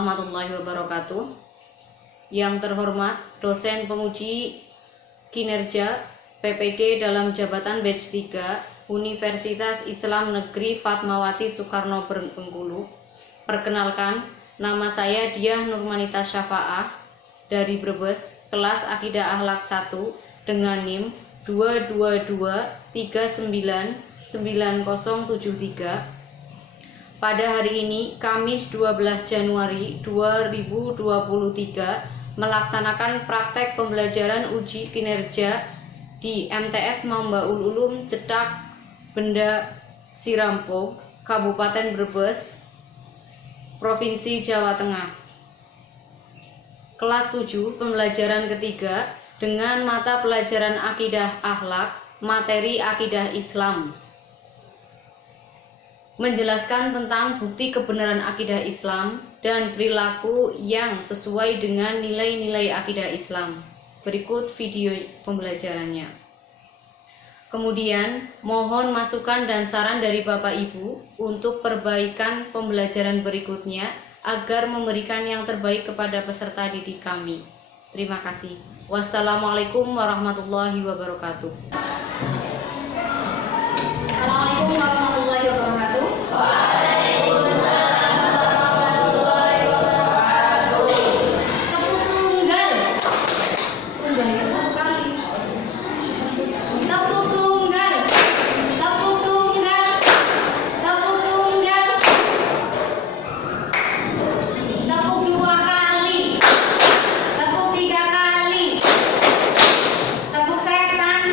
warahmatullahi wabarakatuh. Yang terhormat dosen penguji kinerja PPG dalam jabatan batch 3 Universitas Islam Negeri Fatmawati Soekarno Bengkulu. Perkenalkan, nama saya Diah Nurmanita Syafa'ah dari Brebes, kelas Akidah Akhlak 1 dengan NIM 222399073. Pada hari ini, Kamis 12 Januari 2023, melaksanakan praktek pembelajaran uji kinerja di MTS Mambaul Ulum Cetak Benda Sirampo, Kabupaten Brebes, Provinsi Jawa Tengah. Kelas 7, pembelajaran ketiga dengan mata pelajaran Akidah Akhlak, materi Akidah Islam. Menjelaskan tentang bukti kebenaran akidah Islam dan perilaku yang sesuai dengan nilai-nilai akidah Islam. Berikut video pembelajarannya. Kemudian, mohon masukan dan saran dari Bapak Ibu untuk perbaikan pembelajaran berikutnya agar memberikan yang terbaik kepada peserta didik kami. Terima kasih. Wassalamualaikum warahmatullahi wabarakatuh. Assalamualaikum warahmatullahi wabarakatuh. Waalaikumsalam warahmatullahi wabarakatuh. Tepuk tunggal. Tunggal ya satu kali. Tepuk tunggal. Tepuk tunggal. Tepuk tunggal. Tepuk dua kali. Tepuk tiga kali. Tepuk setan.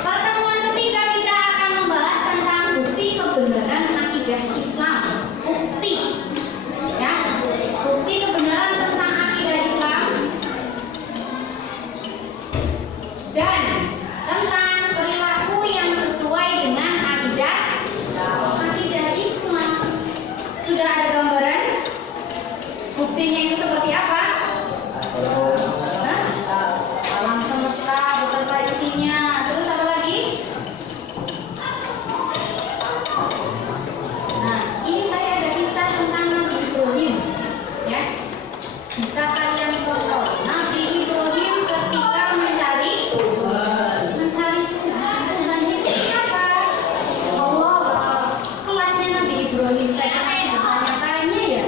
Pertemuan ketiga kita akan membahas tentang bukti kebenaran akidah Islam. Bukti, ya, bukti kebenaran tentang akidah Islam dan tentang perilaku yang sesuai dengan akidah Islam. Sudah ada gambaran buktinya itu seperti apa? Alam semesta beserta isinya. Terus apa lagi? Nah, ini saya ada kisah tentang Nabi Ibrahim, ya. Bisa kalian foto. Nabi Ibrahim ketika mencari Tuhan. Tuhannya itu siapa? Allah. Kelasnya Nabi Ibrahim saya bertanya-tanya ya.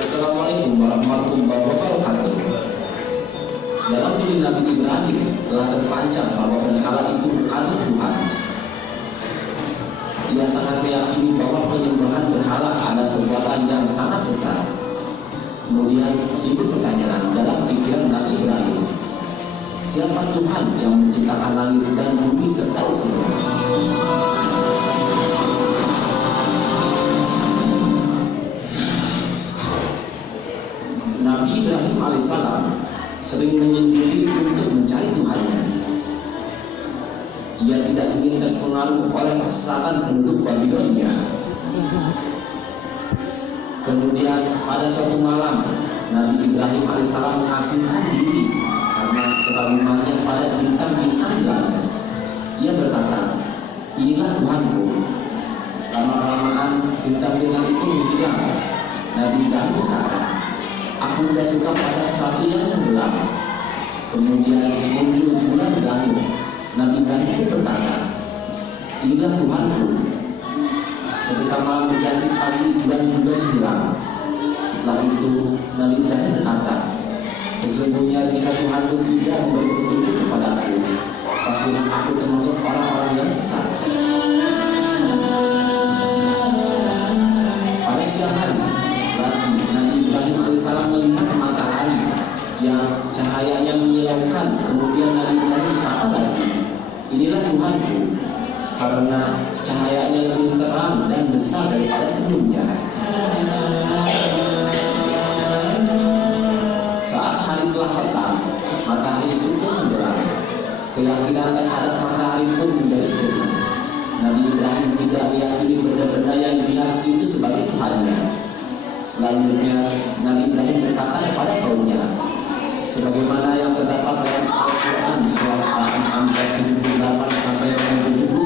Assalamualaikum warahmatullahi wabarakatuh. Dalam diri Nabi Ibrahim telah terpancar bahwa berhala itu bukanlah Tuhan. Ia sangat meyakini bahwa penyembahan berhala adalah perbuatan yang sangat sesat. Kemudian timbul pertanyaan dalam pikiran Nabi Ibrahim, siapa Tuhan yang menciptakan langit dan bumi serta isinya? Nabi Ibrahim alaihissalam sering menyendiri untuk mencari Tuhannya. Ia tidak ingin terpengaruh oleh kesesatan penduduk Babilonia. Kemudian pada suatu malam Nabi Ibrahim alaihissalam mengasingkan diri karena kekagumannya pada bintang-bintang di langit. Ia berkata, inilah Tuhanku. Lama-kelamaan bintang-bintang itu menghilang. Nabi Ibrahim berkata, aku tidak suka pada sesuatu yang gelap. Kemudian muncul bulan di langit. Nabi Ibrahim itu berkata, inilah Tuhanku. Ketika malam berganti pagi, bulan juga hilang. Setelah itu Nabi Ibrahim berkata, sesungguhnya jika Tuhanku tidak memberi petunjuk kepadaku, pastilah aku termasuk orang-orang yang sesat. Pada siang hari lagi Nabi Ibrahim alaihissalam melihat matahari yang cahayanya menyilaukan. Kemudian Nabi Ibrahim berkata lagi, inilah Tuhanku, karena cahayanya lebih terang dan besar daripada sebelumnya. Saat hari telah petang, matahari itu pun tenggelam. Keyakinan terhadap matahari pun menjadi semu. Nabi Ibrahim tidak meyakini benda-benda yang dilihat itu sebagai Tuhannya. Selanjutnya Nabi Ibrahim berkata kepada kaumnya, sebagaimana yang terdapat dalam Al-Quran surat Al-An'am ayat 78 sampai 79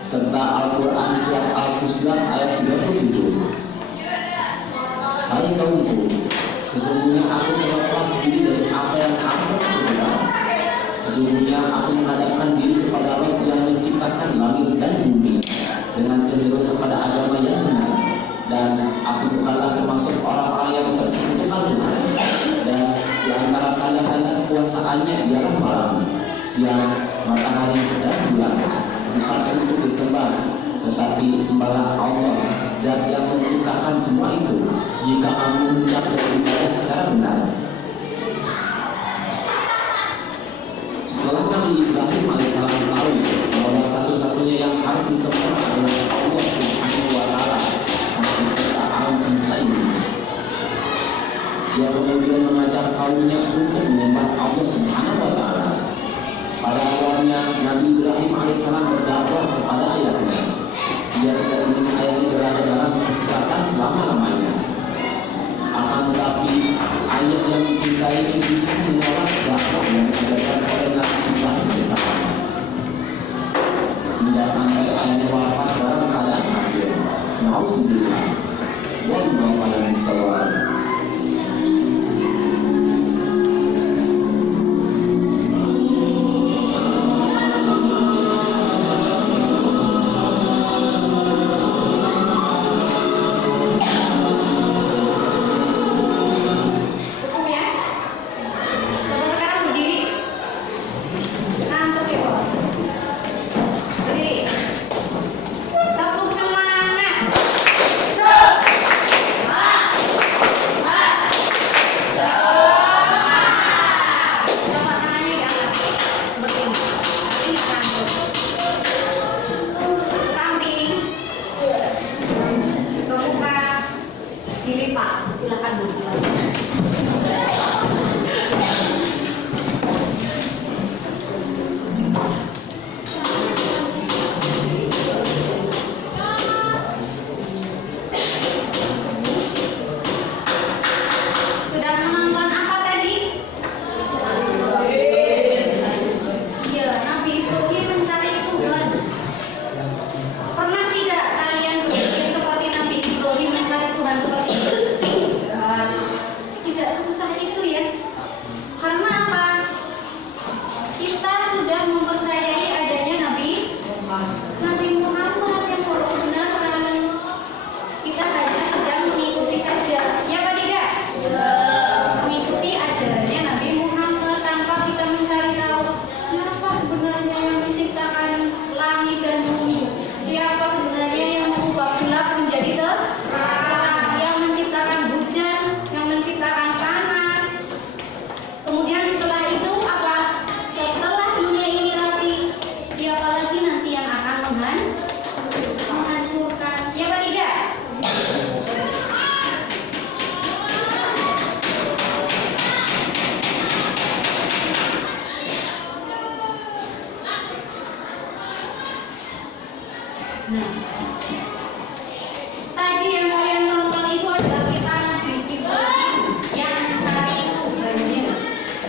serta Al-Quran surat Al-Fusilat ayat 37. Hai kaumku, sesungguhnya aku terlepas diri dari apa yang kamu persekutukan. Sesungguhnya aku menghadapkan diri kepada Rabb yang menciptakan langit dan bumi dengan cenderung kepada agama yang benar. Dan aku bukanlah termasuk orang-orang yang mempersekutukan Tuhan. Dan di antara tanda-tanda kekuasaannya ialah malam, siang, matahari, dan bulan, bukan untuk disembah, tetapi sembahlah Allah, Zat yang menciptakan semua itu, jika kamu hendak beribadah secara benar. Setelah Nabi Ibrahim alaihissalam tahu bahwa satu-satunya yang harus disembah adalah Allah Subhanahu wa Ta'ala, Sang Pencipta alam semesta ini, dia kemudian mengajak kaumnya untuk menyembah Allah Subhanahu wa Ta'ala. Pada awalnya Nabi Ibrahim alaihissalam berdakwah kepada ayahnya. Dia tidak ingin ayahnya berada dalam kesesatan selama-lamanya. ini bisa menolak dakwah yang diajarkan oleh Nabi Ibrahim alaihissalam. Hingga sampai ayahnya wafat dalam keadaan kafir. Nauzubillah. Wallahu a'lam bishawab. Cukup ya? Coba sekarang berdiri. Ngantuk ya bos? Berdiri. Tepuk semangat. Coba tangannya diangkat seperti ini. Ini ngantuk. Samping. Kebuka. Dilipat. Silakan dulu. Sudah menonton apa tadi? Iya, Nabi Ibrahim mencari Tuhan. Pernah tidak kalian berpikir seperti Nabi Ibrahim mencari Tuhan seperti itu? Tidak sesusah itu ya. Karena apa? Kita sudah mempercayai adanya Nabi Muhammad yang kebenaran. Kita hanya sedang mengikuti saja. Ya apa tidak? Mengikuti ajarannya Nabi Muhammad tanpa kita mencari tahu siapa sebenarnya yang menciptakan langit dan bumi, siapa sebenarnya yang mengubah gelap menjadi terang, yang menciptakan hujan, yang menciptakan panas. Kemudian setelah itu apa? Setelah dunia ini rapi, siapa lagi nanti yang akan menghancurkan? Ya apa tidak? Nah, tadi yang kalian tonton itu adalah kisah Nabi Ibrahim yang mencari Tuhannya,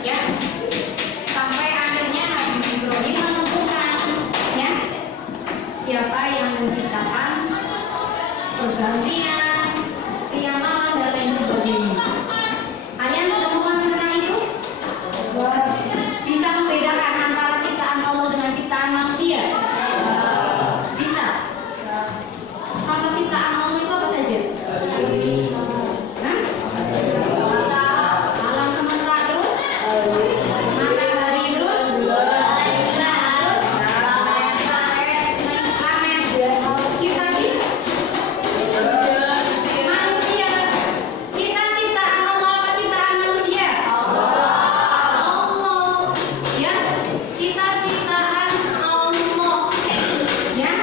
ya. Sampai akhirnya Nabi Ibrahim menemukan, ya, siapa yang menciptakan pergantian siang malam dan lain sebagainya. Kalian sudah memahami tentang itu? Bisa membedakan antara ciptaan Allah dengan ciptaan manusia? Bisa. Kalau ciptaan Allah itu apa saja? Hah? Alam semesta terus? Matahari terus? Bulan terus? Planet. Kita sih? Manusia. Kita ciptaan Allah apa ciptaan manusia? Allah. Ya, kita ciptaan Allah. Ya,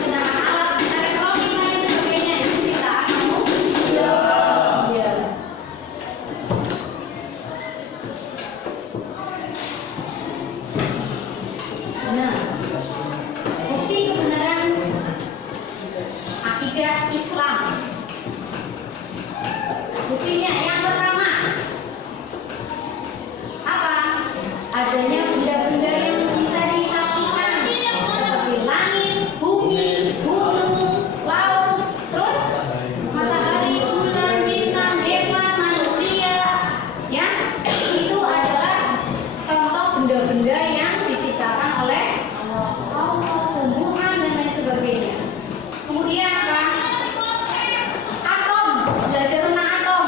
sedangkan alat elektronik dan lain sebagainya itu ciptaan manusia. Iya. Nah, bukti kebenaran akidah Islam. Buktinya yang pertama apa? Adanya benda-benda yang bisa disaksikan seperti langit, bumi, gunung, laut, terus matahari, bulan, bintang, hewan, manusia. Ya, itu adalah contoh benda-benda yang diciptakan oleh Allah, tumbuhan dan lain sebagainya. Kemudian apa? Atom, belajar tentang atom.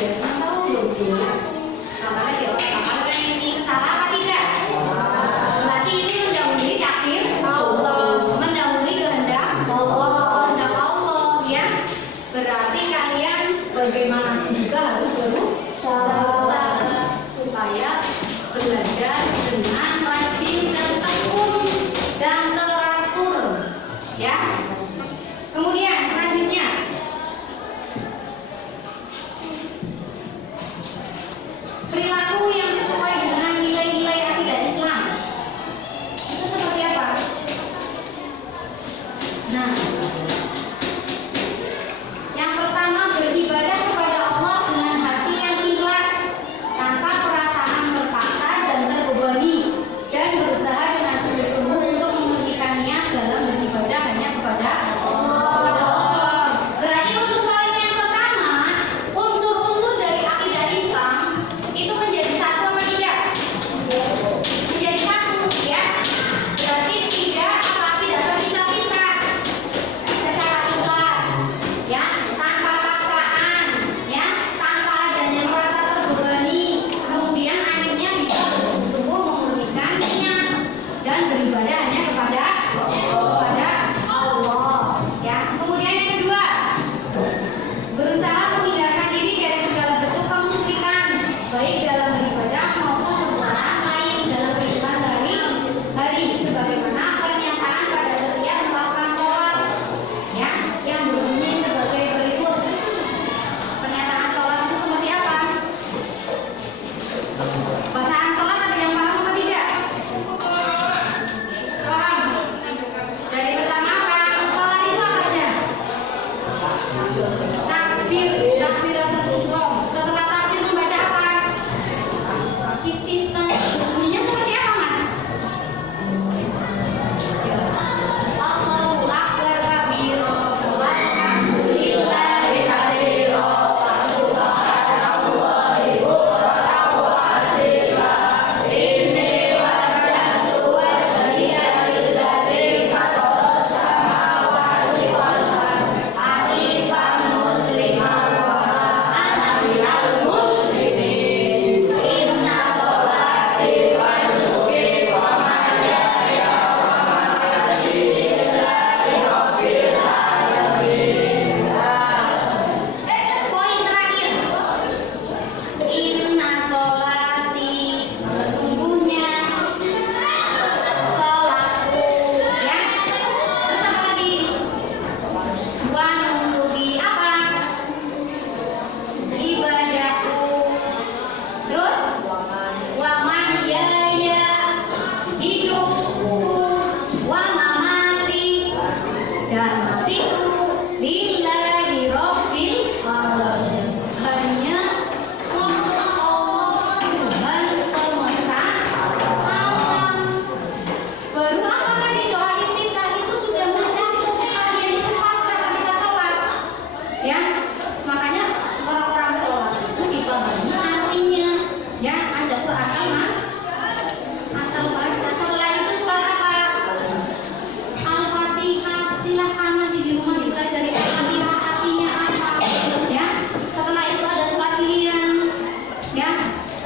Yang tahu belum sih? Apakah di orang ini salah apa tidak? Berarti ini mendahului takdir Allah, mendahului kehendak Allah, kehendak Allah ya. Berarti kalian bagaimanapun juga harus berusaha supaya belajar dengan rajin dan tekun dan teratur ya. Kemudian selanjutnya perilaku yang sesuai dengan nilai-nilai akidah Islam itu seperti apa? Nah, yang pertama beribadah kepada Allah dengan hati yang ikhlas tanpa perasaan terpaksa dan terbebani, dan berusaha dengan sungguh-sungguh untuk memurnikannya dalam beribadah hanya kepada Allah. Berarti untuk poin yang pertama, unsur-unsur dari akidah Islam itu menjadi satu apa tidak? Menjadi satu ya. Berarti tidak terpisah-pisah secara ikhlas ya, tanpa paksaan ya, tanpa adanya merasa terbebani. Kemudian akhirnya bisa bersungguh-sungguh memurnikannya dan beribadah hanya kepada Allah ya. Kemudian yang kedua, berusaha menghindarkan diri dari segala bentuk kemusyrikan, baik dalam beribadah maupun perbuatan lain dalam kehidupan sehari-hari, sebagaimana pernyataan pada setiap melakukan sholat ya, yang berbunyi sebagai berikut. Pernyataan sholat itu seperti apa? Bacaan sholat ada yang paham atau tidak? Paham? Dari pertama apa? Sholat itu apa aja? Takbiratul ihram. Setelah takbir membaca apa? Iftitah. Bunyinya seperti apa, Mas? Ya. Allahu akbar kabira walhamdulillahi katsira wa subhanallahi bukratan wa asila. Inni wajjahtu wajhiya lilladzi fatara samawati wal ardi hanifan musliman wa ma ana minal musyrikin. Inna sholati wa nusuki wa mahyaya wa mamati lillahi rabbil alamin. Poin terakhir, inna sholati, sesungguhnya sholatku ya. Terus apa lagi? Wa nusuki apa? Ibadahku. Terus wa mahyaya, hidupku, wa mamati, dan matiku, lillahi rabbil alamin, hanya untuk Allah Tuhan semesta alam. Baru apa tadi doa iftitah itu sudah mencakup kalian itu pasrah ketika sholat ya. Makanya orang-orang sholat itu dipahami artinya ya, ajak asal baca. Setelah itu surat apa? Al-Fatihah. Silahkan nanti di rumah dipelajari Al-Fatihah artinya apa ya. Setelah itu ada surat pilihan ya.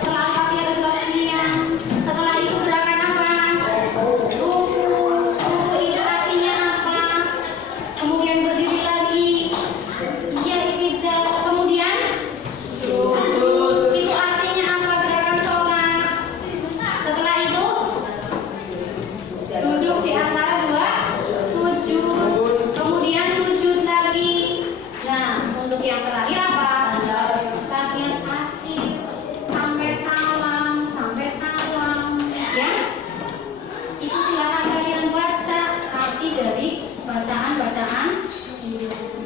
Setelah Al-Fatihah ada surat pilihan. Setelah itu gerakan apa? Ruku. Ruku itu artinya apa? Kemudian berdiri lagi. Iya, tidak. Kemudian sujud. Itu artinya apa? Gerakan sholat. Setelah itu duduk di antara dua sujud. Kemudian sujud lagi. Nah, untuk yang terakhir apa? Tahiyat akhir sampai salam ya. Itu silakan kalian baca arti dari bacaan-bacaan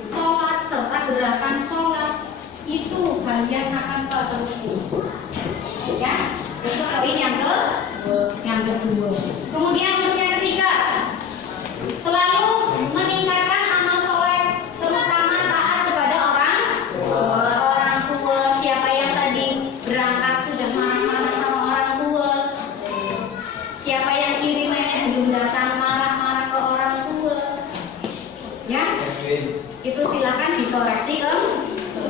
sholat serta gerakan sholat. Itu kalian akan patuhi ya. Itu poin yang kedua. Kemudian untuk yang ketiga, selalu meningkatkan amal soleh, terutama taat kepada orang tua. Siapa yang tadi berangkat sudah marah-marah sama orang tua? Siapa yang kirimannya belum datang marah-marah ke orang tua? Ya, itu silakan dikoreksi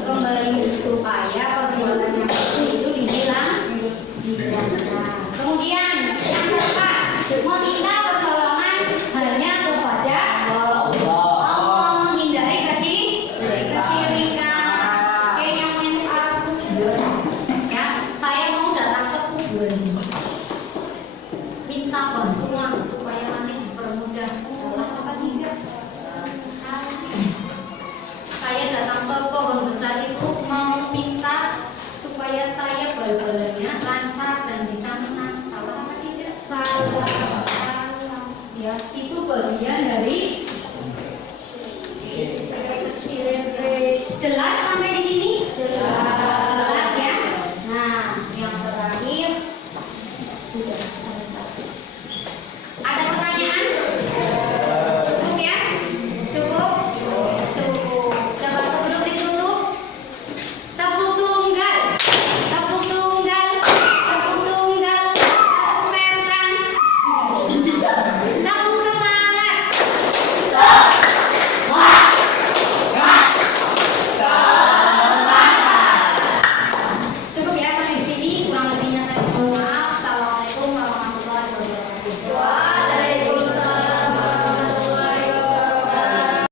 kembali. supaya perbuatan yang itu dibilang. Kemudian yang keempat, meminta pertolongan hanya kepada Allah, menghindari kesyirikan. Oke, yang masuk Arab tujuan. Ya, saya mau datang ke kuburan, minta bantuan supaya nanti dipermudah. Salah apa tidak? Saya datang ke pohon besar itu mau minta supaya saya bal-balannya lancar dan bisa menang. Salah apa tidak? Salah. Ya, itu bagian dari